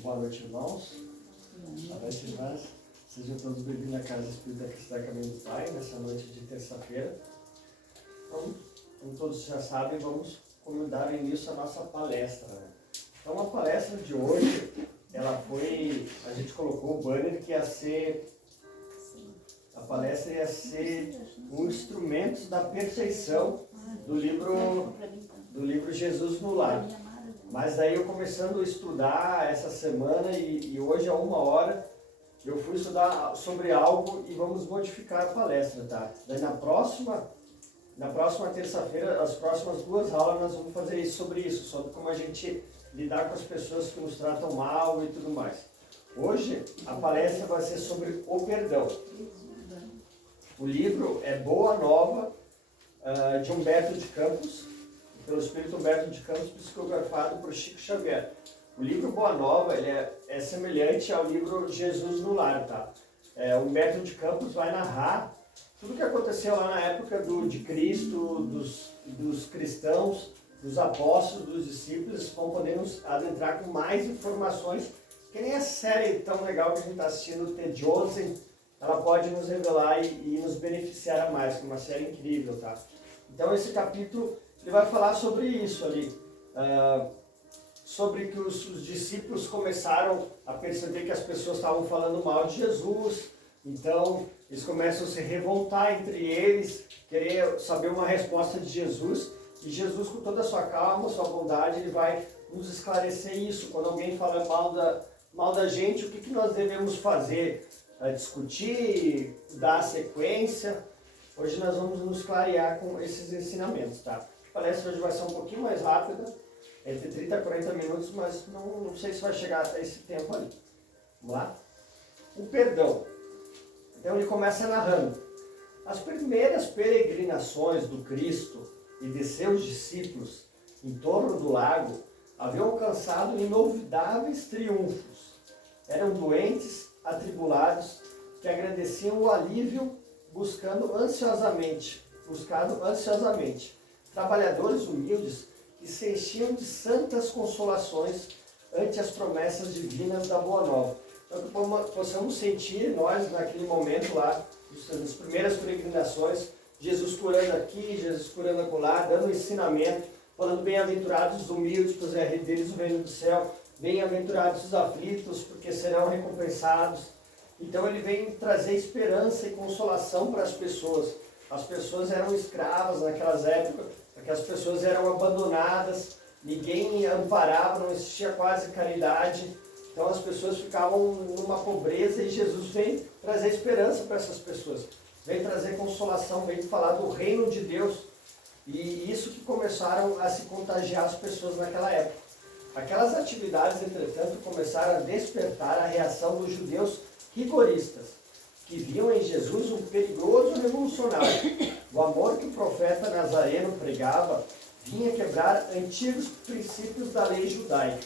Boa noite, irmãos. Boa noite, irmãs. Sejam todos bem-vindos à Casa Espírita Cristã Caminho do Pai, nessa noite de terça-feira. Então, como todos já sabem, vamos dar início à nossa palestra, né? Então, a palestra de hoje, a gente colocou o banner que a palestra ia ser um instrumento da perfeição do livro Jesus no Lar. Mas daí eu começando a estudar essa semana e hoje a 1h, eu fui estudar sobre algo e vamos modificar a palestra, tá? Daí na próxima terça-feira, as próximas 2 aulas, nós vamos fazer sobre como a gente lidar com as pessoas que nos tratam mal e tudo mais. Hoje a palestra vai ser sobre o perdão. O livro é Boa Nova, de Humberto de Campos, pelo Espírito Humberto de Campos, psicografado por Chico Xavier. O livro Boa Nova ele é semelhante ao livro Jesus no Lar, tá? Humberto de Campos vai narrar tudo o que aconteceu lá na época de Cristo, dos cristãos, dos apóstolos, dos discípulos. Vão poder nos adentrar com mais informações, que nem a série tão legal que a gente está assistindo, The Chosen, ela pode nos revelar e nos beneficiar mais, que é uma série incrível, tá? Então esse capítulo ele vai falar sobre isso ali, sobre que os discípulos começaram a perceber que as pessoas estavam falando mal de Jesus, então eles começam a se revoltar entre eles, querer saber uma resposta de Jesus, e Jesus, com toda a sua calma, sua bondade, ele vai nos esclarecer isso. Quando alguém fala mal da gente, o que nós devemos fazer? Discutir, dar sequência. Hoje nós vamos nos clarear com esses ensinamentos, tá? A palestra hoje vai ser um pouquinho mais rápida, entre 30 a 40 minutos, mas não sei se vai chegar até esse tempo ali. Vamos lá? O perdão. Então ele começa narrando. As primeiras peregrinações do Cristo e de seus discípulos em torno do lago haviam alcançado inolvidáveis triunfos. Eram doentes, atribulados, que agradeciam o alívio buscando ansiosamente. Trabalhadores humildes que se enchiam de santas consolações ante as promessas divinas da Boa Nova. Então que possamos sentir nós naquele momento lá, nas primeiras peregrinações, Jesus curando aqui, Jesus curando acolá, dando ensinamento, falando bem-aventurados os humildes, pois é deles o reino do céu, bem-aventurados os aflitos, porque serão recompensados. Então ele vem trazer esperança e consolação para as pessoas. As pessoas eram escravas naquelas épocas, aquelas pessoas eram abandonadas, ninguém amparava, não existia quase caridade. Então as pessoas ficavam numa pobreza e Jesus vem trazer esperança para essas pessoas. Vem trazer consolação, vem falar do reino de Deus. E isso que começaram a se contagiar as pessoas naquela época. Aquelas atividades, entretanto, começaram a despertar a reação dos judeus rigoristas, que viam em Jesus um perigoso revolucionário. O amor que o profeta Nazareno pregava vinha quebrar antigos princípios da lei judaica.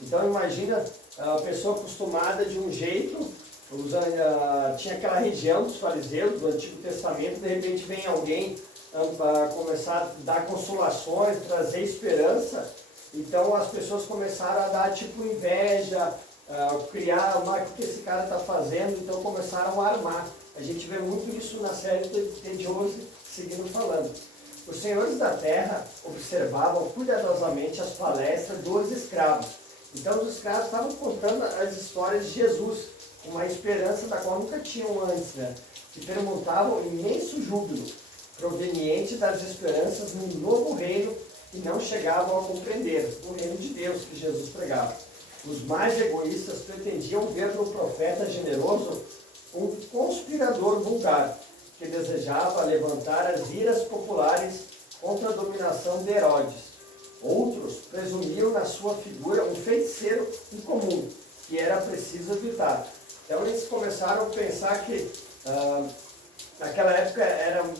Então imagina a pessoa acostumada de um jeito, tinha aquela região dos fariseus, do Antigo Testamento, de repente vem alguém para começar a dar consolações, trazer esperança. Então as pessoas começaram a dar tipo inveja, criar o que esse cara está fazendo, então começaram a armar. A gente vê muito isso na série de hoje, seguindo falando. Os senhores da terra observavam cuidadosamente as palestras dos escravos. Então os escravos estavam contando as histórias de Jesus, uma esperança da qual nunca tinham antes, né? E perguntavam imenso júbilo, proveniente das esperanças num novo reino que não chegavam a compreender, o reino de Deus que Jesus pregava. Os mais egoístas pretendiam ver no profeta generoso um conspirador vulgar, que desejava levantar as iras populares contra a dominação de Herodes. Outros presumiam na sua figura um feiticeiro incomum, que era preciso evitar. Então eles começaram a pensar que naquela época eram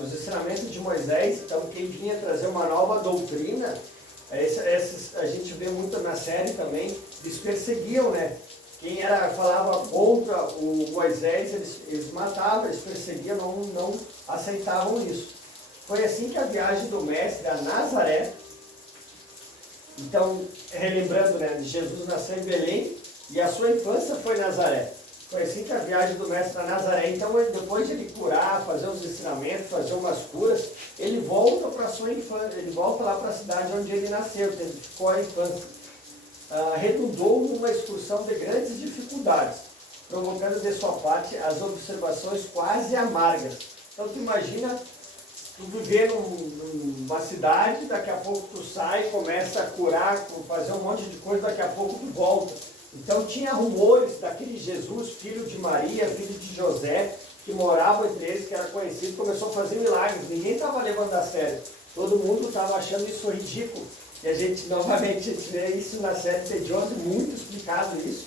os ensinamentos de Moisés, então quem vinha trazer uma nova doutrina, a gente vê muito na série também, eles perseguiam, né? Quem falava contra o Moisés, eles matavam, eles perseguiam, não aceitavam isso. Foi assim que a viagem do mestre a Nazaré Então, relembrando, né, Jesus nasceu em Belém e a sua infância foi em Nazaré. Foi assim que a viagem do mestre para Nazaré. Então, depois de ele curar, fazer os ensinamentos, fazer umas curas, ele volta para a sua infância, ele volta lá para a cidade onde ele nasceu, onde ele ficou a infância. Redundou numa excursão de grandes dificuldades, provocando de sua parte as observações quase amargas. Então, tu imagina tu viver numa cidade, daqui a pouco tu sai, começa a curar, fazer um monte de coisa, daqui a pouco tu volta. Então tinha rumores daquele Jesus, filho de Maria, filho de José, que morava entre eles, que era conhecido, começou a fazer milagres. Ninguém estava levando a sério. Todo mundo estava achando isso ridículo. E a gente, novamente, vê isso na série de Jones, muito explicado isso.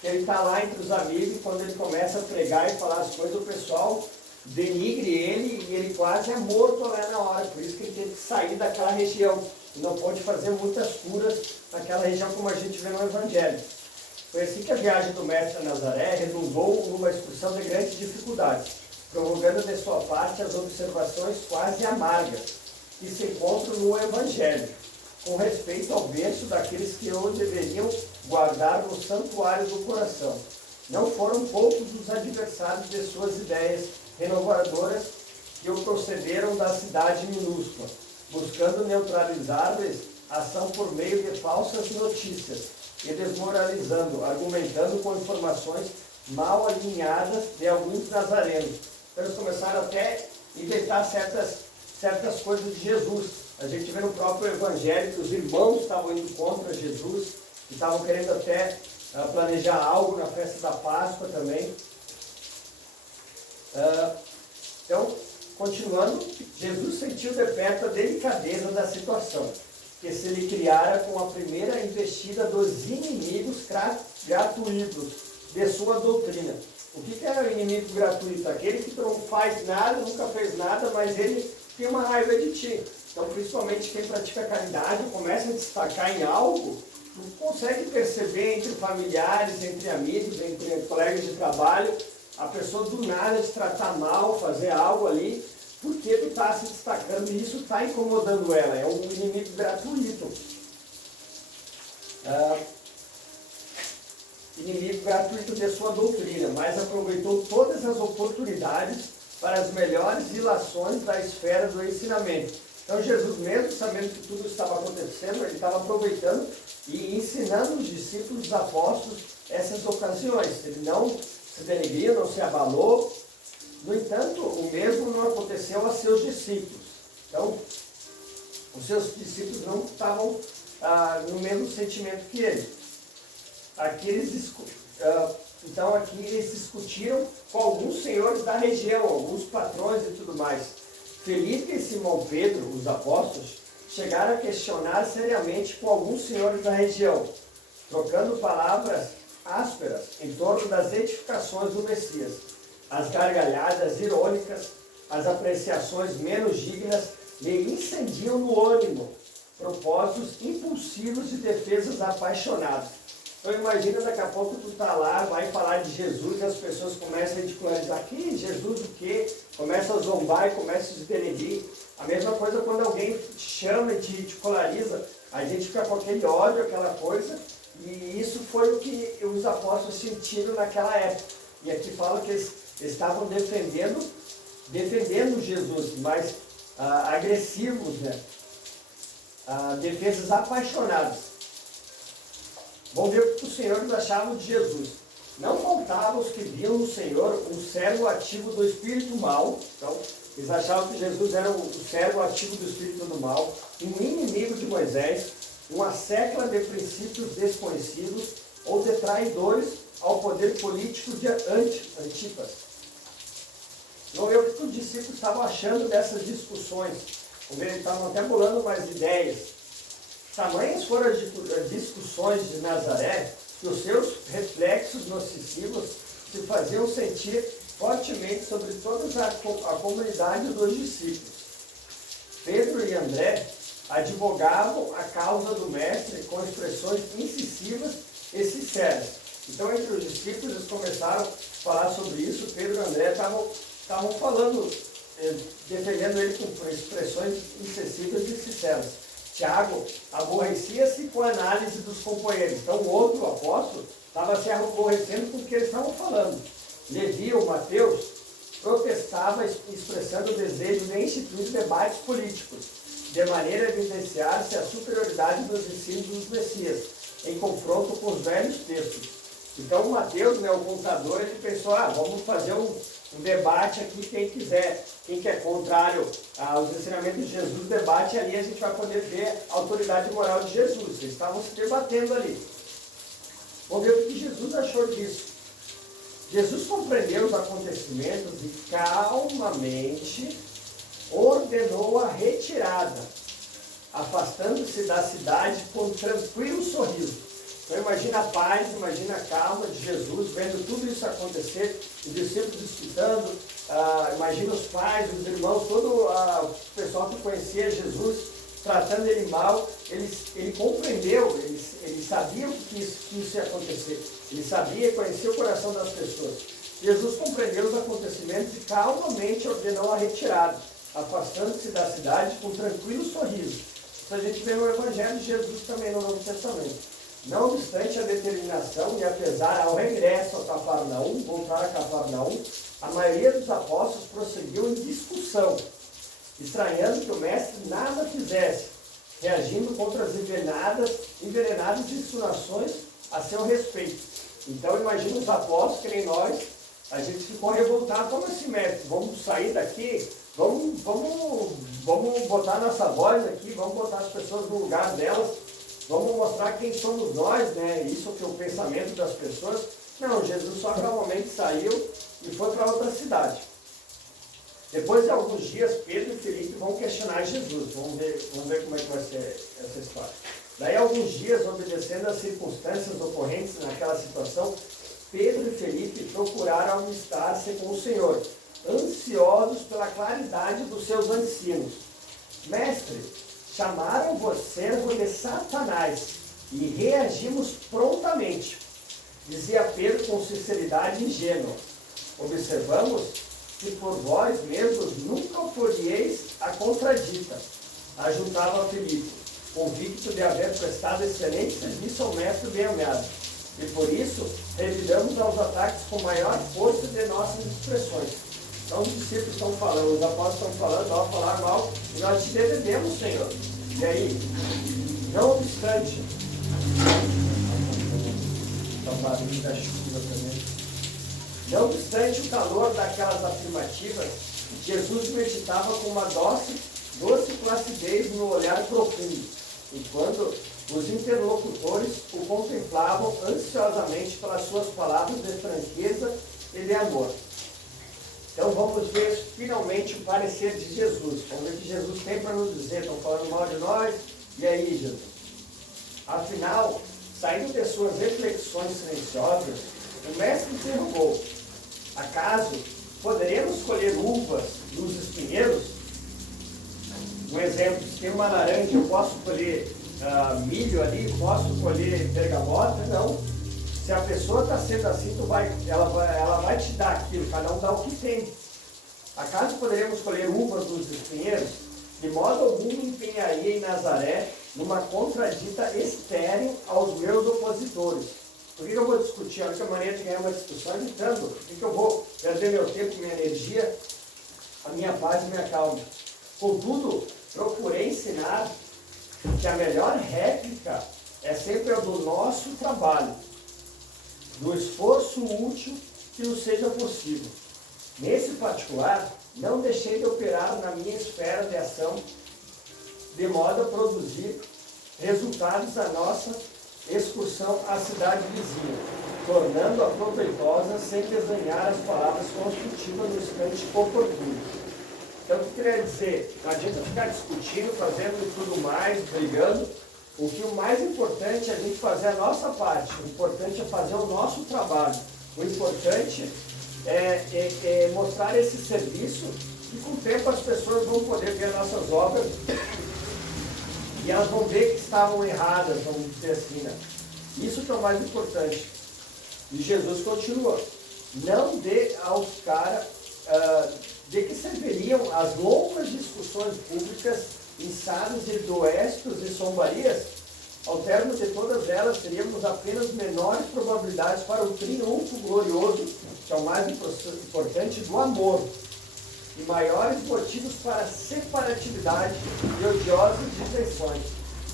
Que ele está lá entre os amigos e quando ele começa a pregar e falar as coisas, o pessoal denigre ele e ele quase é morto lá na hora. Por isso que ele teve que sair daquela região. E não pode fazer muitas curas naquela região como a gente vê no Evangelho. Foi assim que a viagem do mestre a Nazaré redundou numa excursão de grandes dificuldades, provocando de sua parte as observações quase amargas que se encontram no Evangelho, com respeito ao verso daqueles que o deveriam guardar no santuário do coração. Não foram poucos os adversários de suas ideias renovadoras que o procederam da cidade minúscula, buscando neutralizar-lhes a ação por meio de falsas notícias, e desmoralizando, argumentando com informações mal alinhadas de alguns nazarenos. Então eles começaram até a inventar certas coisas de Jesus. A gente vê no próprio Evangelho que os irmãos estavam indo contra Jesus, e estavam querendo até planejar algo na festa da Páscoa também. Então, continuando, Jesus sentiu de perto a delicadeza da situação que se lhe criara com a primeira investida dos inimigos gratuitos de sua doutrina. O que é o inimigo gratuito? Aquele que não faz nada, nunca fez nada, mas ele tem uma raiva de ti. Então, principalmente quem pratica caridade, começa a destacar em algo, tu consegue perceber entre familiares, entre amigos, entre colegas de trabalho, a pessoa do nada te tratar mal, fazer algo ali, porque tu está se destacando e isso está incomodando ela. É um inimigo gratuito. Inimigo gratuito de sua doutrina, mas aproveitou todas as oportunidades para as melhores ilações da esfera do ensinamento. Então Jesus, mesmo sabendo que tudo estava acontecendo, ele estava aproveitando e ensinando os discípulos, os apóstolos, essas ocasiões. Ele não se denegriu, não se abalou. No entanto, o mesmo não aconteceu a seus discípulos. Então, os seus discípulos não estavam no mesmo sentimento que ele. Aqui eles discutiram com alguns senhores da região, alguns patrões e tudo mais. Felipe e Simão Pedro, os apóstolos, chegaram a questionar seriamente com alguns senhores da região, trocando palavras ásperas em torno das edificações do Messias. As gargalhadas irônicas, as apreciações menos dignas lhe incendiam no ânimo propósitos impulsivos e defesas apaixonadas. Então imagina daqui a pouco tu tá lá, vai falar de Jesus e as pessoas começam a ridicularizar. Que Jesus o quê? Começa a zombar e começa a se denegrir. A mesma coisa quando alguém te chama e te ridiculariza, a gente fica com aquele ódio, aquela coisa, e isso foi o que os apóstolos sentiram naquela época. E aqui fala que eles estavam defendendo Jesus, mas agressivos, né? Defesas apaixonadas. Vamos ver o que os senhores achavam de Jesus. Não faltavam os que viam no Senhor um servo ativo do espírito mau. Então, eles achavam que Jesus era o servo ativo do espírito do mal, um inimigo de Moisés, uma sécula de princípios desconhecidos ou de traidores ao poder político de Antipas. Não é o que os discípulos estavam achando dessas discussões. Eles estavam até bolando umas ideias. Tamanhas foram as discussões de Nazaré que os seus reflexos nocivos se faziam sentir fortemente sobre toda a comunidade dos discípulos. Pedro e André advogavam a causa do mestre com expressões incisivas e sinceras. Então, entre os discípulos, eles começaram a falar sobre isso. Pedro e André estavam falando, defendendo ele com expressões incisivas e sinceras. Tiago aborrecia-se com a análise dos companheiros. Então o outro apóstolo estava se aborrecendo com o que eles estavam falando. Levi, ou Mateus, protestava expressando o desejo de instituir debates políticos, de maneira a evidenciar-se a superioridade dos ensinos dos Messias, em confronto com os velhos textos. Então o Mateus, né, o contador, ele pensou, vamos fazer um debate aqui, quem quer contrário aos ensinamentos de Jesus, debate ali, a gente vai poder ver a autoridade moral de Jesus. Eles estavam se debatendo ali. Vamos ver o que Jesus achou disso. Jesus compreendeu os acontecimentos e calmamente ordenou a retirada, afastando-se da cidade com tranquilo sorriso. Então imagina a paz, imagina a calma de Jesus, vendo tudo isso acontecer, os discípulos escutando, imagina os pais, os irmãos, todo o pessoal que conhecia Jesus, tratando ele mal. Ele compreendeu, ele sabia que isso ia acontecer, ele sabia, conhecia o coração das pessoas. Jesus compreendeu os acontecimentos e calmamente ordenou a retirada, afastando-se da cidade com tranquilo sorriso. Isso a gente vê no Evangelho de Jesus também no Novo Testamento. Não obstante a determinação e apesar ao regresso a Cafarnaum, voltar a Cafarnaum, a maioria dos apóstolos prosseguiu em discussão, estranhando que o mestre nada fizesse, reagindo contra as envenenadas insinuações a seu respeito. Então imagina os apóstolos, que nem nós, a gente ficou revoltado. Como assim, mestre? Vamos sair daqui? Vamos botar nossa voz aqui, vamos botar as pessoas no lugar delas, vamos mostrar quem somos nós, né? Isso que é o pensamento das pessoas. Não, Jesus só calmamente saiu e foi para outra cidade. Depois de alguns dias, Pedro e Felipe vão questionar Jesus. Vamos ver como é que vai ser essa história. Daí, alguns dias, obedecendo às circunstâncias ocorrentes naquela situação, Pedro e Felipe procuraram amistar-se com o Senhor, ansiosos pela claridade dos seus ensinos. Mestre, chamaram-vos servo de Satanás e reagimos prontamente, dizia Pedro com sinceridade ingênua. Observamos que por vós mesmos nunca oporieis a contradita, ajuntava Filipe, convicto de haver prestado excelente serviço ao mestre bem-amado. E por isso, revidamos aos ataques com maior força de nossas expressões. Então os discípulos estão falando, os apóstolos estão falando, falar mal, e nós te defendemos, Senhor. E aí, não obstante, não obstante o calor daquelas afirmativas, Jesus meditava com uma doce placidez no olhar profundo, enquanto os interlocutores o contemplavam ansiosamente pelas suas palavras de franqueza e de amor. Então vamos ver finalmente o parecer de Jesus. Vamos ver o que Jesus tem para nos dizer. Estão falando mal de nós? E aí, Jesus? Afinal, saindo de suas reflexões silenciosas, o mestre interrogou: acaso poderemos colher uvas nos espinheiros? Um exemplo, se tem uma laranja, eu posso colher milho ali, posso colher bergamota? Não. Se a pessoa está sendo assim, ela vai te dar aquilo, cada um dá o que tem. Acaso poderemos colher uvas nos espinheiros? De modo algum me empenharia em Nazaré numa contradita estéril aos meus opositores. Por que eu vou discutir? A única maneira de ganhar uma discussão é gritando. Por que eu vou perder meu tempo, minha energia, a minha paz e minha calma? Contudo, procurei ensinar que a melhor réplica é sempre a do nosso trabalho, do esforço útil que nos seja possível. Nesse particular, não deixei de operar na minha esfera de ação, de modo a produzir resultados da nossa excursão à cidade vizinha, tornando-a proveitosa sem desdenhar as palavras construtivas no instante oportuno. Então, o que queria dizer? Não adianta ficar discutindo, fazendo tudo mais, brigando. O mais importante é a gente fazer a nossa parte. O importante é fazer o nosso trabalho. O importante é mostrar esse serviço e com o tempo as pessoas vão poder ver as nossas obras e elas vão ver que estavam erradas, vamos dizer assim, né? Isso que é o mais importante. E Jesus continua: não dê aos caras de que serviriam as longas discussões públicas ensaios e doestos e zombarias, ao término de todas elas, teríamos apenas menores probabilidades para o triunfo glorioso, que é o mais importante, do amor, e maiores motivos para separatividade e odiosas dissensões.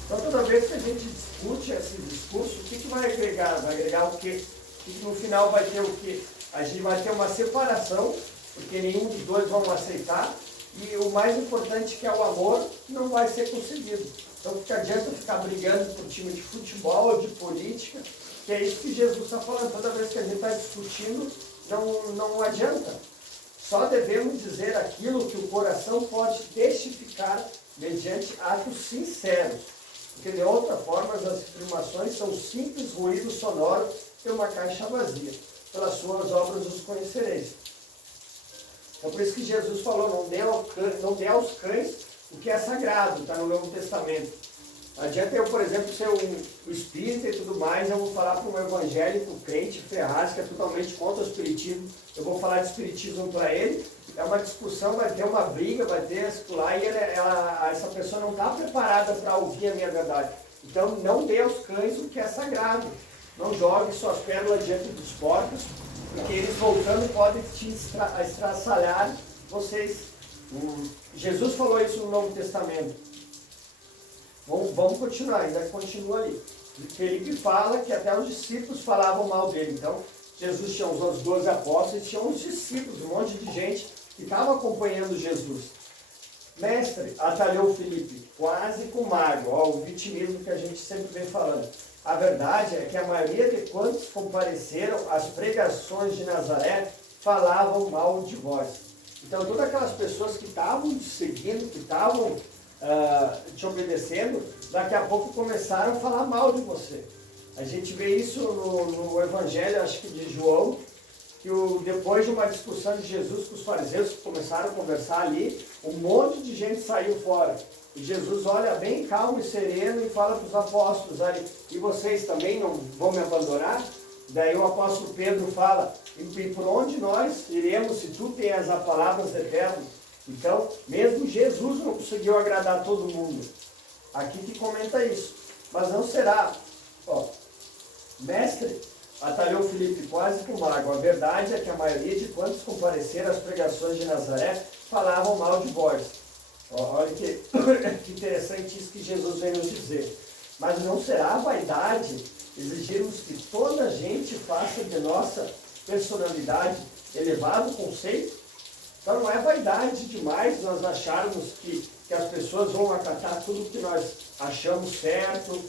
Então, toda vez que a gente discute esse discurso, o que vai agregar? Vai agregar o quê? E no final vai ter o quê? A gente vai ter uma separação, porque nenhum dos dois vão aceitar, e o mais importante, que é o amor, não vai ser conseguido. Então, que adianta ficar brigando por time de futebol, de política, que é isso que Jesus está falando. Toda vez que a gente está discutindo, não adianta. Só devemos dizer aquilo que o coração pode testificar mediante atos sinceros. Porque, de outra forma, as afirmações são simples ruídos sonoros de uma caixa vazia. Pelas suas obras os conhecereis. Então, por isso que Jesus falou, não dê aos cães o que é sagrado, está no Novo Testamento. Não adianta eu, por exemplo, ser um espírita e tudo mais, eu vou falar para um evangélico, crente, ferraz, que é totalmente contra o espiritismo, eu vou falar de espiritismo para ele, é uma discussão, vai ter uma briga, vai ter lá, e essa pessoa não está preparada para ouvir a minha verdade. Então, não dê aos cães o que é sagrado. Não jogue suas pérolas diante dos porcos, porque eles voltando podem te estraçalhar vocês. Jesus falou isso no Novo Testamento. Vamos continuar, ainda continua ali. Felipe fala que até os discípulos falavam mal dele. Então, Jesus tinha os 12 apóstolos, tinha uns discípulos, um monte de gente que estava acompanhando Jesus. Mestre, atalhou Felipe, quase com mágoa, o vitimismo que a gente sempre vem falando. A verdade é que a maioria de quantos compareceram às pregações de Nazaré falavam mal de vós. Então, todas aquelas pessoas que estavam te seguindo, que estavam te obedecendo, daqui a pouco começaram a falar mal de você. A gente vê isso no Evangelho, acho que de João, que depois de uma discussão de Jesus com os fariseus, que começaram a conversar ali, um monte de gente saiu fora. E Jesus olha bem calmo e sereno e fala para os apóstolos ali, e vocês também não vão me abandonar? Daí o apóstolo Pedro fala, e por onde nós iremos se tu tens as palavras eternas? Então, mesmo Jesus não conseguiu agradar todo mundo. Aqui que comenta isso. Mas não será. Mestre, atalhou Felipe quase com mágoa. A verdade é que a maioria de quantos compareceram às pregações de Nazaré falavam mal de vós. Olha que interessante isso que Jesus vem nos dizer. Mas não será vaidade exigirmos que toda a gente faça de nossa personalidade elevado conceito? Então não é vaidade demais nós acharmos que as pessoas vão acatar tudo que nós achamos certo.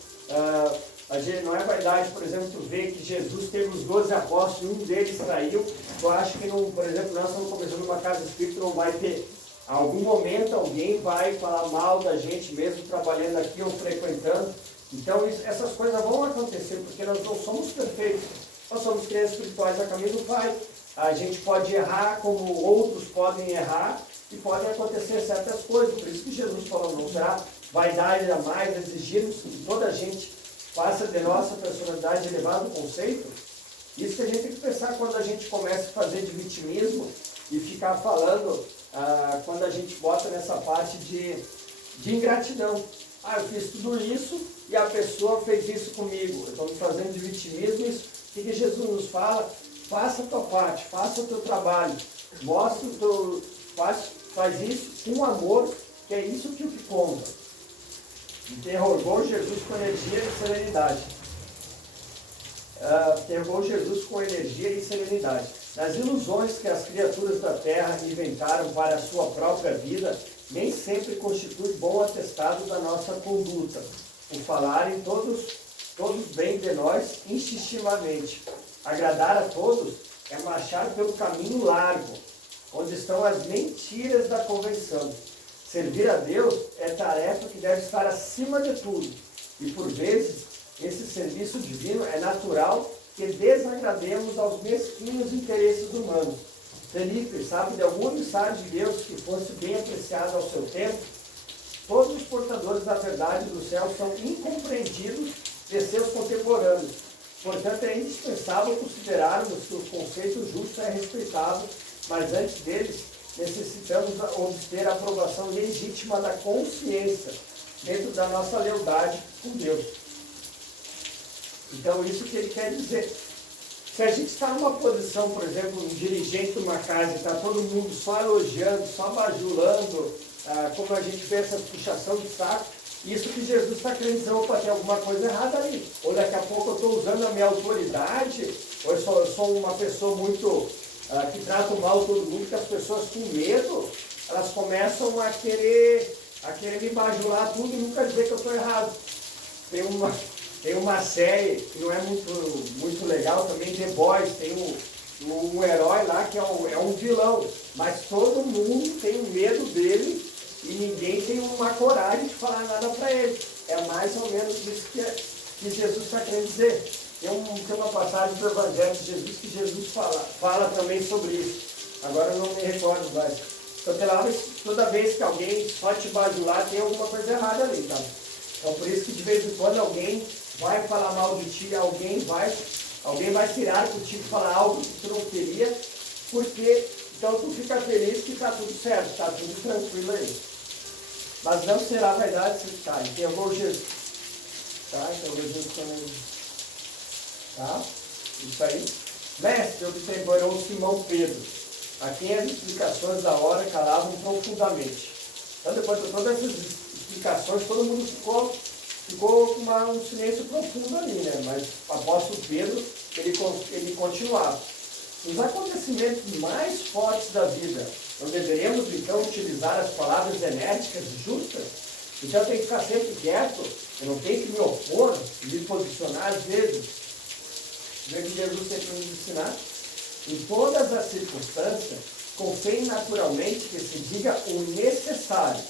Não é vaidade, por exemplo, tu vê que Jesus teve os 12 apóstolos e um deles traiu. Tu acha que, por exemplo, nós estamos começando uma casa espírita, não vai ter. A algum momento alguém vai falar mal da gente mesmo trabalhando aqui ou frequentando. Então essas coisas vão acontecer, porque nós não somos perfeitos. Nós somos crianças espirituais a caminho do Pai. A gente pode errar como outros podem errar e podem acontecer certas coisas. Por isso que Jesus falou, não será vaidade a mais exigirmos que toda a gente faça de nossa personalidade elevado conceito. Isso que a gente tem que pensar quando a gente começa a fazer de vitimismo e ficar falando, quando a gente bota nessa parte de ingratidão. Eu fiz tudo isso e a pessoa fez isso comigo. Eu estou me fazendo de vitimismo. Isso. O que Jesus nos fala? Faça a tua parte, faça o teu trabalho, mostre faz isso com amor, que é isso que o que conta. Interrogou Jesus com energia e serenidade. Interrogou Jesus com energia e serenidade. Nas ilusões que as criaturas da terra inventaram para a sua própria vida, nem sempre constitui bom atestado da nossa conduta. O falarem todos bem de nós instintivamente. Agradar a todos é marchar pelo caminho largo, onde estão as mentiras da convenção. Servir a Deus é tarefa que deve estar acima de tudo. E por vezes, esse serviço divino é natural que desagrademos aos mesquinhos interesses humanos. Felipe, sabe de algum emissário de Deus que fosse bem apreciado ao seu tempo? Todos os portadores da verdade do céu são incompreendidos de seus contemporâneos. Portanto, é indispensável considerarmos que o conceito justo é respeitado, mas antes deles necessitamos obter a aprovação legítima da consciência dentro da nossa lealdade com Deus. Então, isso que ele quer dizer. Se a gente está numa posição, por exemplo, um dirigente de uma casa, e está todo mundo só elogiando, só bajulando, como a gente vê essa puxação de saco, isso que Jesus está querendo dizer, opa, tem alguma coisa errada ali. Ou daqui a pouco eu estou usando a minha autoridade, ou eu sou uma pessoa muito que trata mal todo mundo, que as pessoas com medo, elas começam a querer me bajular tudo e nunca dizer que eu estou errado. Tem uma série que não é muito legal também, The Boys, tem um herói lá que é um vilão, mas todo mundo tem um medo dele e ninguém tem uma coragem de falar nada para ele. É mais ou menos isso que Jesus está querendo dizer. Tem uma passagem do Evangelho de Jesus que Jesus fala também sobre isso. Agora eu não me recordo, mas toda vez que alguém só te bajular, tem alguma coisa errada ali, tá? Então por isso que de vez em quando alguém vai falar mal de ti, alguém vai se irar contigo e falar algo que tu não queria, porque então tu fica feliz que está tudo certo, está tudo tranquilo aí. Mas não será verdade se está. Interrogou Jesus. Tá? Interrogou Jesus também. Tá? Isso aí. Mestre, observou Simão Pedro, a quem as explicações da hora calavam profundamente. Então depois de todas essas explicações, todo mundo ficou com um silêncio profundo ali, né? Mas o apóstolo Pedro, ele continuava. Nos acontecimentos mais fortes da vida, não deveremos então utilizar as palavras enérgicas e justas? Então eu tenho que ficar sempre quieto, eu não tenho que me opor, me posicionar às vezes. Vê que Jesus sempre nos ensinar. Em todas as circunstâncias, confiem naturalmente que se diga o necessário.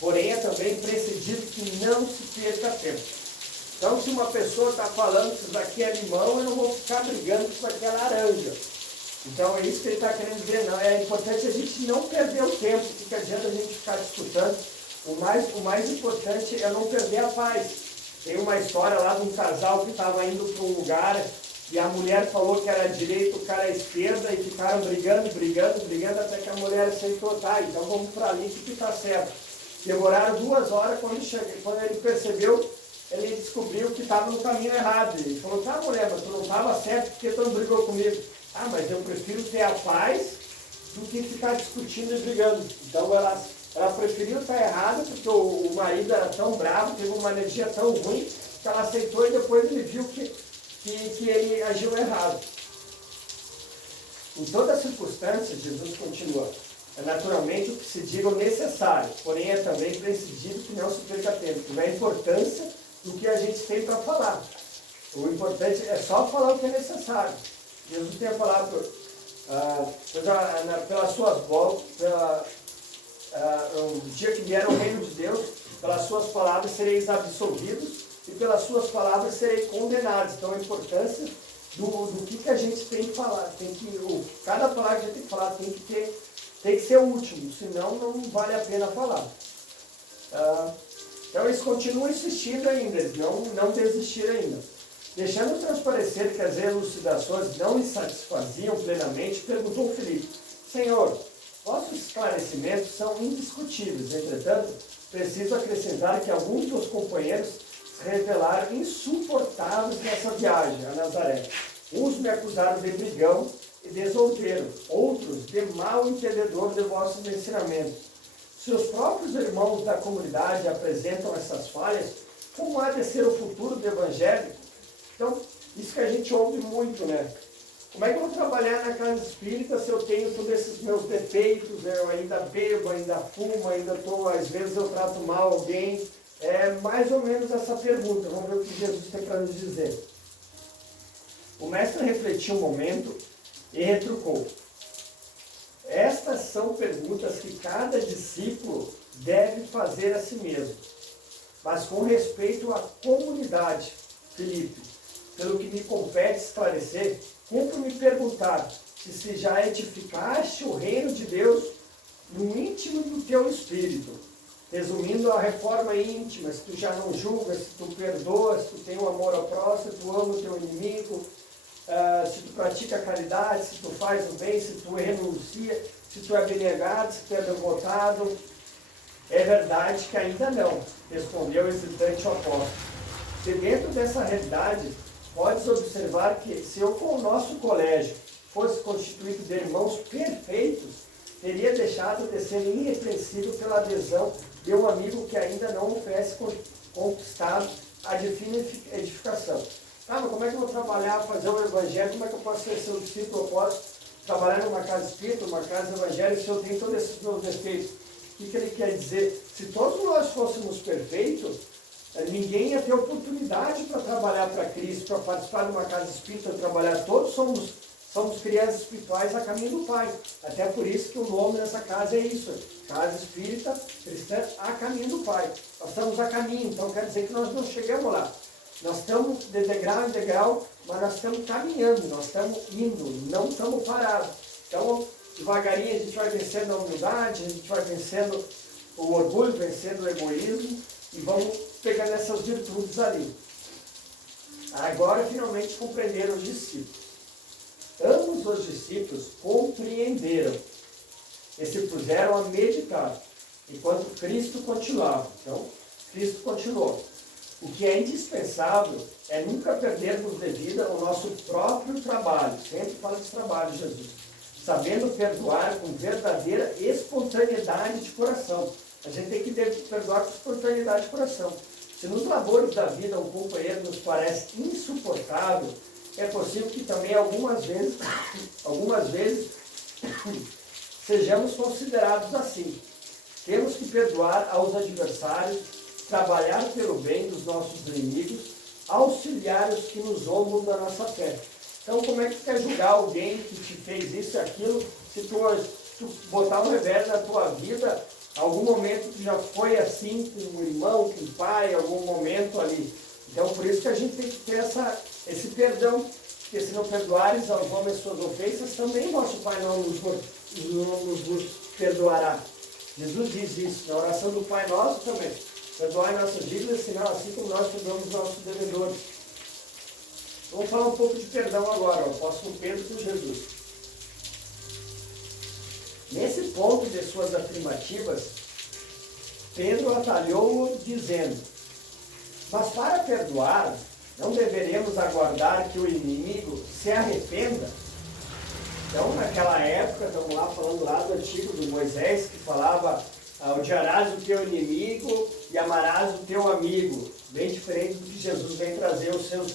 Porém, é também precedido que não se perca tempo. Então, se uma pessoa está falando que isso daqui é limão, eu não vou ficar brigando que isso daqui é laranja. Então, é isso que ele está querendo dizer. Não, é importante a gente não perder o tempo, porque adianta a gente ficar disputando. O mais importante é não perder a paz. Tem uma história lá de um casal que estava indo para um lugar e a mulher falou que era direita, o cara esquerda, e ficaram brigando, até que a mulher aceitou, tá, então vamos para ali que está certo. Demoraram 2 horas, quando ele percebeu, ele descobriu que estava no caminho errado. Ele falou, tá mulher, mas tu não estava certo, porque tu não brigou comigo? Ah, mas eu prefiro ter a paz do que ficar discutindo e brigando. Então ela preferiu estar errada, porque o marido era tão bravo, teve uma energia tão ruim, que ela aceitou e depois ele viu que ele agiu errado. Em todas as circunstâncias, Jesus continua, é naturalmente o que se diga o necessário, porém é também preciso que não se perca tempo, que é a importância do que a gente tem para falar. O importante é só falar o que é necessário. Jesus tem falado, pelas suas voltas, o dia que vier o reino de Deus, pelas suas palavras sereis absolvidos e pelas suas palavras serei condenados. Então a importância do que a gente tem que falar, cada palavra que a gente tem que falar tem que ser o último, senão não vale a pena falar. Então eles continuam insistindo ainda, eles não desistiram ainda. Deixando transparecer que as elucidações não lhe satisfaziam plenamente, perguntou Filipe, Senhor, vossos esclarecimentos são indiscutíveis, entretanto, preciso acrescentar que alguns dos companheiros se revelaram insuportáveis nessa viagem a Nazaré. Uns me acusaram de brigão e desolteiro, outros de mal entendedor de vossos ensinamentos. Se os próprios irmãos da comunidade apresentam essas falhas, como há de ser o futuro do Evangelho? Então, isso que a gente ouve muito, né? Como é que eu vou trabalhar na casa espírita se eu tenho todos esses meus defeitos, eu ainda bebo, ainda fumo, às vezes eu trato mal alguém? É mais ou menos essa pergunta, vamos ver o que Jesus tem para nos dizer. O mestre refletiu um momento e retrucou. Estas são perguntas que cada discípulo deve fazer a si mesmo, mas com respeito à comunidade, Filipe, pelo que me compete esclarecer, cumpre-me perguntar se já edificaste o reino de Deus no íntimo do teu espírito. Resumindo a reforma íntima, se tu já não julgas, se tu perdoas, se tu tem o amor ao próximo, se tu ama o teu inimigo, se tu pratica a caridade, se tu faz o bem, se tu renuncia. se tu é abnegado, se tu é devotado. É verdade que ainda não, respondeu o hesitante o apóstolo. E dentro dessa realidade, podes observar que se eu com o nosso colégio fosse constituído de irmãos perfeitos, teria deixado de ser irrepreensível pela adesão de um amigo que ainda não houvesse conquistado a divina edificação. Mas como é que eu vou trabalhar, fazer o evangelho? Como é que eu posso ser seu discípulo? Eu posso trabalhar numa casa espírita, numa casa evangélica, se eu tenho todos esses meus defeitos? O que ele quer dizer? Se todos nós fôssemos perfeitos, ninguém ia ter oportunidade para trabalhar para Cristo, para participar de uma casa espírita, trabalhar. Todos somos crianças espirituais a caminho do Pai. Até por isso que o nome dessa casa é isso, Casa Espírita Cristã a caminho do Pai. Nós estamos a caminho, então quer dizer que nós não chegamos lá. Nós estamos de degrau em degrau, mas nós estamos caminhando, nós estamos indo, não estamos parados. Então, devagarinho a gente vai vencendo a humildade, a gente vai vencendo o orgulho, vencendo o egoísmo e vamos pegando essas virtudes ali. Agora, finalmente, compreenderam os discípulos. Ambos os discípulos compreenderam e se puseram a meditar, enquanto Cristo continuava. Então, Cristo continuou. O que é indispensável é nunca perdermos de vida o nosso próprio trabalho. Sempre fala de trabalho, Jesus. Sabendo perdoar com verdadeira espontaneidade de coração. A gente tem que perdoar com espontaneidade de coração. Se nos labores da vida um companheiro nos parece insuportável, é possível que também algumas vezes sejamos considerados assim. Temos que perdoar aos adversários, trabalhar pelo bem dos nossos inimigos, auxiliar os que nos zombam da nossa fé. Então, como é que tu quer julgar alguém que te fez isso e aquilo, se tu botar um revés na tua vida, algum momento tu já foi assim com um irmão, com um pai, algum momento ali. Então, por isso que a gente tem que ter esse perdão, porque se não perdoares aos homens suas ofensas, também nosso Pai não nos perdoará. Jesus diz isso na oração do Pai Nosso também. Perdoai nossas dívidas, senão assim como nós perdoamos nossos devedores. Vamos falar um pouco de perdão agora, o apóstolo Pedro com Jesus. Nesse ponto de suas afirmativas, Pedro atalhou-o dizendo: mas para perdoar, não deveremos aguardar que o inimigo se arrependa? Então, naquela época, estamos lá falando lá do antigo, do Moisés, que falava: odiarás o teu inimigo e amarás o teu amigo. Bem diferente do que Jesus vem trazer os seus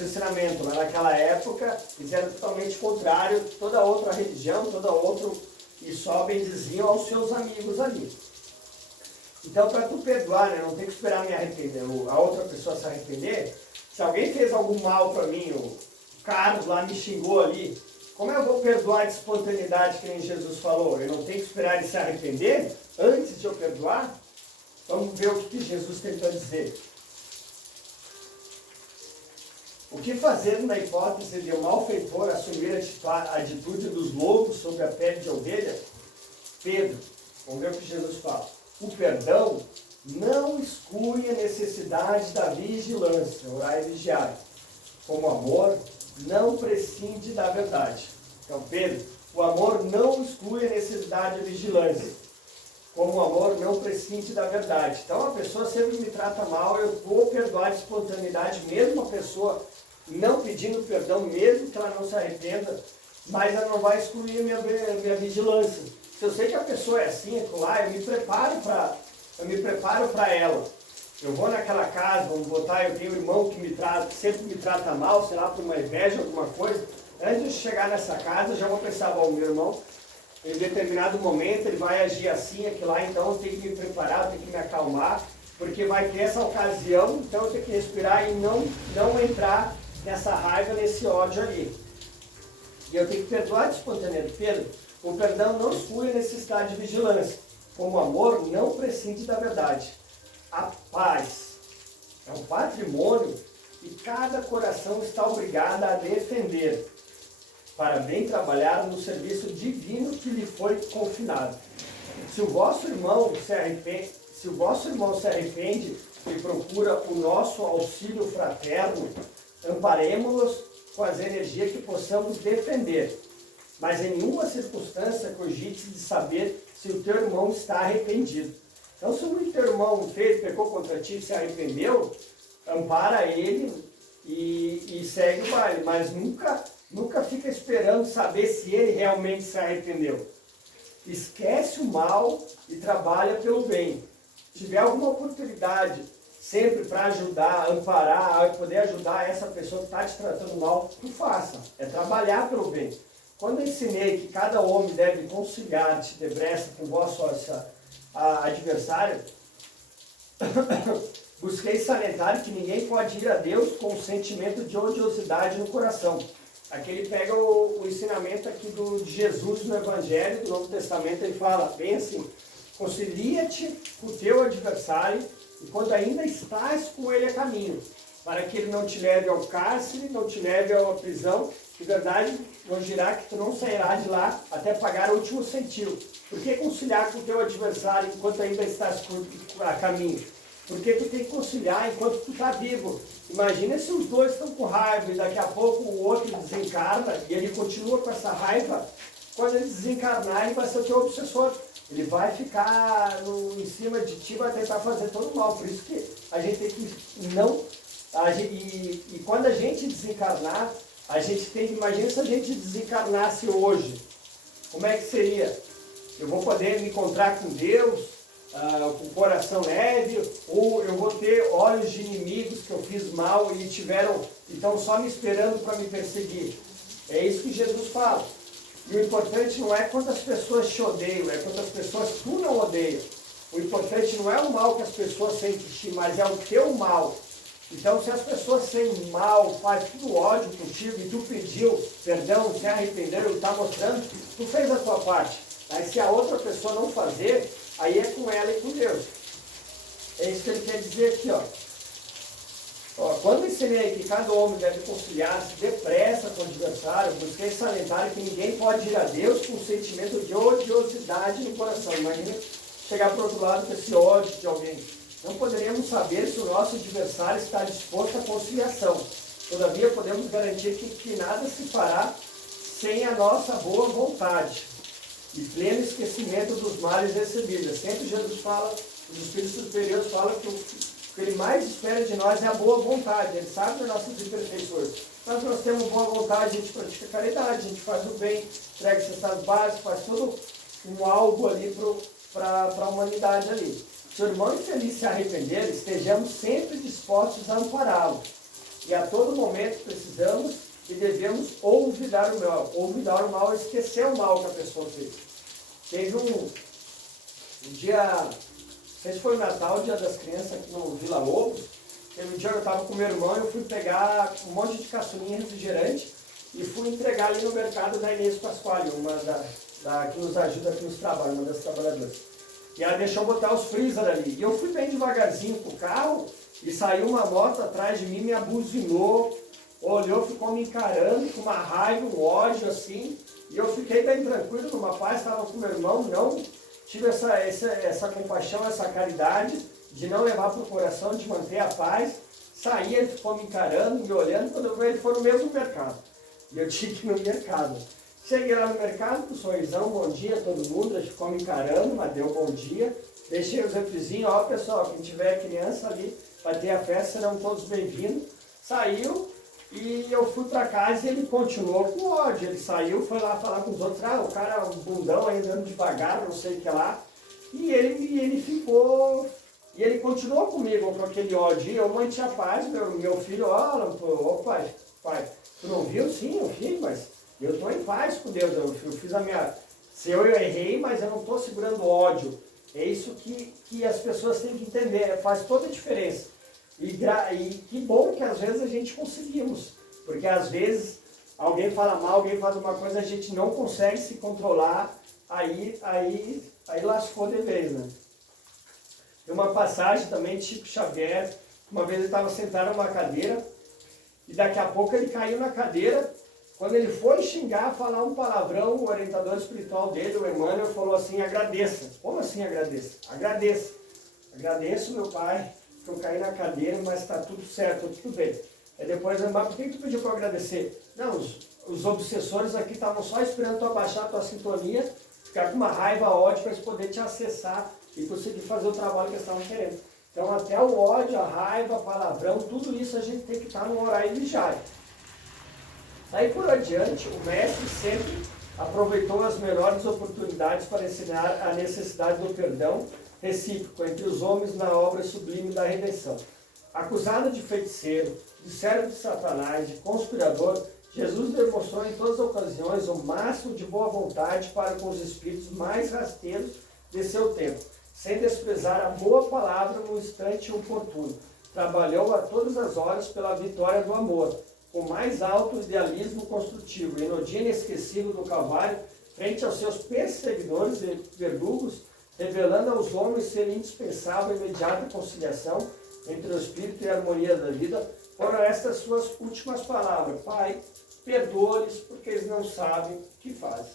ensinamentos. Mas naquela época, eles eram totalmente contrários, toda outra religião, e só bendiziam aos seus amigos ali. Então, para tu perdoar, né, não tem que esperar me arrepender, a outra pessoa se arrepender. Se alguém fez algum mal para mim, o Carlos lá me xingou ali, como eu vou perdoar de espontaneidade, que nem Jesus falou? Eu não tenho que esperar ele se arrepender antes de eu perdoar? Vamos ver o que Jesus tentou dizer. O que fazer na hipótese de um malfeitor assumir a atitude dos lobos sobre a pele de ovelha? Pedro, vamos ver o que Jesus fala. O perdão não exclui a necessidade da vigilância, orar e vigiar. Como o amor não prescinde da verdade. Então, Pedro, o amor não exclui a necessidade de vigilância. Como o amor não prescinde da verdade. Então, a pessoa sempre me trata mal, eu vou perdoar de espontaneidade, mesmo a pessoa não pedindo perdão, mesmo que ela não se arrependa, mas ela não vai excluir a minha vigilância. Se eu sei que a pessoa é assim, é lá, eu me preparo para ela. Eu vou naquela casa, vamos botar, eu tenho um irmão que sempre me trata mal, sei lá, por uma inveja, alguma coisa. Antes de chegar nessa casa, eu já vou pensar, bom, meu irmão, em determinado momento ele vai agir assim, aquilo lá, então eu tenho que me preparar, eu tenho que me acalmar, porque vai ter essa ocasião, então eu tenho que respirar e não entrar nessa raiva, nesse ódio ali. E eu tenho que perdoar de espontaneidade. Pedro, o perdão não exclui a necessidade de vigilância, como o amor não prescinde da verdade. A paz é um patrimônio e cada coração está obrigado a defender, para bem trabalhar no serviço divino que lhe foi confinado. Se o vosso irmão se arrepende e procura o nosso auxílio fraterno, amparemos-los com as energias que possamos defender. mas em nenhuma circunstância cogite de saber se o teu irmão está arrependido. Então, se o teu irmão pecou contra ti, se arrependeu, ampara ele e segue o baile, mas nunca fica esperando saber se ele realmente se arrependeu. Esquece o mal e trabalha pelo bem. Se tiver alguma oportunidade sempre para ajudar, amparar, poder ajudar essa pessoa que está te tratando mal, tu faça. É trabalhar pelo bem. Quando eu ensinei que cada homem deve conciliar de depressa com vosso adversário, busquei salientar que ninguém pode ir a Deus com um sentimento de odiosidade no coração. Aqui ele pega o ensinamento aqui de Jesus no Evangelho do Novo Testamento, ele fala bem assim: concilia-te com o teu adversário e quando ainda estás com ele a caminho, para que ele não te leve ao cárcere, não te leve à prisão. De verdade, vou girar que tu não sairás de lá até pagar o último centavo. Por que conciliar com o teu adversário enquanto ainda estás a caminho? Porque tu tem que conciliar enquanto tu está vivo. Imagina se os dois estão com raiva e daqui a pouco o outro desencarna e ele continua com essa raiva. Quando ele desencarnar, ele vai ser o teu obsessor. Ele vai ficar em cima de ti, vai tentar fazer todo o mal. Por isso que a gente tem que não... E quando a gente desencarnar, a gente tem que... Imagina se a gente desencarnasse hoje. Como é que seria? Eu vou poder me encontrar com Deus, com o coração leve, ou eu vou ter olhos de inimigos que eu fiz mal e estão só me esperando para me perseguir. É isso que Jesus fala. E o importante não é quantas pessoas te odeiam, é quantas pessoas tu não odeias. O importante não é o mal que as pessoas sentem de ti, mas é o teu mal. Então, se as pessoas sentem mal, faz tudo ódio contigo e tu pediu perdão, se arrependeram, está mostrando, tu fez a tua parte. Aí se a outra pessoa não fazer, aí é com ela e com Deus. É isso que ele quer dizer aqui, ó. Quando ensinei que cada homem deve conciliar-se depressa com o adversário, busquei salientar que ninguém pode ir a Deus com um sentimento de odiosidade no coração. Imagina chegar para o outro lado com esse ódio de alguém. Não poderíamos saber se o nosso adversário está disposto à conciliação. Todavia, podemos garantir que nada se fará sem a nossa boa vontade e pleno esquecimento dos males recebidos. Sempre Jesus fala, os Espíritos Superiores falam que o que ele mais espera de nós é a boa vontade. Ele sabe das nossas imperfeições. Mas nós temos boa vontade, a gente pratica caridade, a gente faz o bem, entrega cestas básicas, faz todo um algo ali para a humanidade ali. Se o irmão infeliz se arrepender, estejamos sempre dispostos a ampará-lo. E a todo momento precisamos e devemos olvidar o mal. Olvidar o mal é esquecer o mal que a pessoa fez. Teve um dia, não sei se foi o Natal, Dia das Crianças aqui no Vila Lobos. Teve um dia que eu estava com meu irmão e eu fui pegar um monte de caçulinha refrigerante e fui entregar ali no mercado da Inês Pasquale, uma que nos ajuda aqui nos trabalhos, uma das trabalhadoras. E ela deixou botar os freezer ali. E eu fui bem devagarzinho pro carro e saiu uma moto atrás de mim, me abuzinou, olhou, ficou me encarando com uma raiva, um ódio assim. E eu fiquei bem tranquilo, numa paz, estava com meu irmão, não tive essa compaixão, essa caridade de não levar para o coração, de manter a paz. Saí, ele ficou me encarando, me olhando, quando eu vi ele foi no mesmo mercado. E eu tinha que ir no mercado. Cheguei lá no mercado com um sorrisão, bom dia a todo mundo, ele ficou me encarando, mas deu bom dia. Deixei os refrizinhos, ó pessoal, quem tiver criança ali para ter a festa, serão todos bem-vindos. Saiu e eu fui para casa e ele continuou com ódio. Ele saiu, foi lá falar com os outros, o cara é um bundão aí andando devagar, não sei o que lá. E ele ficou, e ele continuou comigo com aquele ódio. E eu mantinha a paz, meu filho, ó pai, tu não viu? Sim, eu vi, mas eu estou em paz com Deus, eu fiz a minha... Se eu errei, mas eu não estou segurando ódio. É isso que as pessoas têm que entender, faz toda a diferença. E que bom que às vezes a gente conseguimos, porque às vezes alguém fala mal, alguém faz uma coisa, a gente não consegue se controlar, aí lascou de vez, né? Tem uma passagem também de Chico Xavier, uma vez ele estava sentado numa cadeira, e daqui a pouco ele caiu na cadeira. Quando ele foi xingar, falar um palavrão, o orientador espiritual dele, o Emmanuel, falou assim, agradeça. Como assim agradeça? Agradeça. Agradeço, meu pai, que eu caí na cadeira, mas está tudo certo, tudo bem. Aí depois, mas por que tu pediu para agradecer? Não, os obsessores aqui estavam só esperando tu abaixar a tua sintonia, ficar com uma raiva, ódio, para eles poderem te acessar e conseguir fazer o trabalho que eles estavam querendo. Então até o ódio, a raiva, palavrão, tudo isso a gente tem que estar no horário de vigiar. Aí por adiante, o mestre sempre aproveitou as melhores oportunidades para ensinar a necessidade do perdão recíproco entre os homens na obra sublime da redenção. Acusado de feiticeiro, de servo de Satanás, de conspirador, Jesus demonstrou em todas as ocasiões o máximo de boa vontade para com os espíritos mais rasteiros de seu tempo, sem desprezar a boa palavra no instante oportuno. Trabalhou a todas as horas pela vitória do amor, com mais alto idealismo construtivo, e no dia inesquecível do Calvário, frente aos seus perseguidores e verdugos, revelando aos homens ser indispensável a imediata conciliação entre o espírito e a harmonia da vida, foram estas suas últimas palavras: Pai, perdoa-lhes porque eles não sabem o que fazem.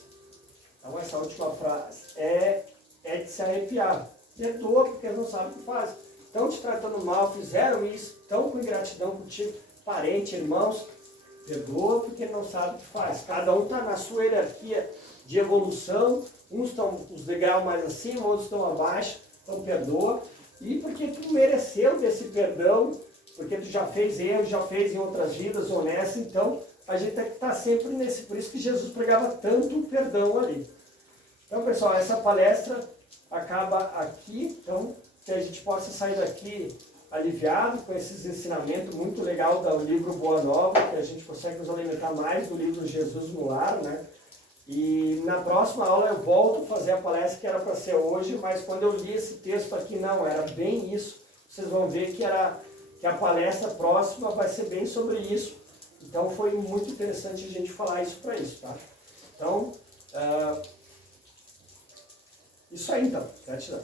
Então essa última frase é de se arrepiar. Perdoa porque eles não sabem o que fazem. Estão te tratando mal, fizeram isso, estão com ingratidão contigo, parente, irmãos, perdoa porque não sabe o que faz. Cada um está na sua hierarquia de evolução, uns estão os degraus mais acima, outros estão abaixo, então perdoa. E porque tu mereceu desse perdão, porque tu já fez erro, já fez em outras vidas honestas, então a gente tem que estar sempre nesse, por isso que Jesus pregava tanto perdão ali. Então pessoal, essa palestra acaba aqui, então que a gente possa sair daqui aliviado com esses ensinamentos muito legal do livro Boa Nova, que a gente consegue nos alimentar mais do livro Jesus no Lar, né? E na próxima aula eu volto a fazer a palestra que era para ser hoje, mas quando eu li esse texto aqui, não, era bem isso. Vocês vão ver que a palestra próxima vai ser bem sobre isso. Então foi muito interessante a gente falar isso para isso, tá? Então, isso aí então. Gratidão.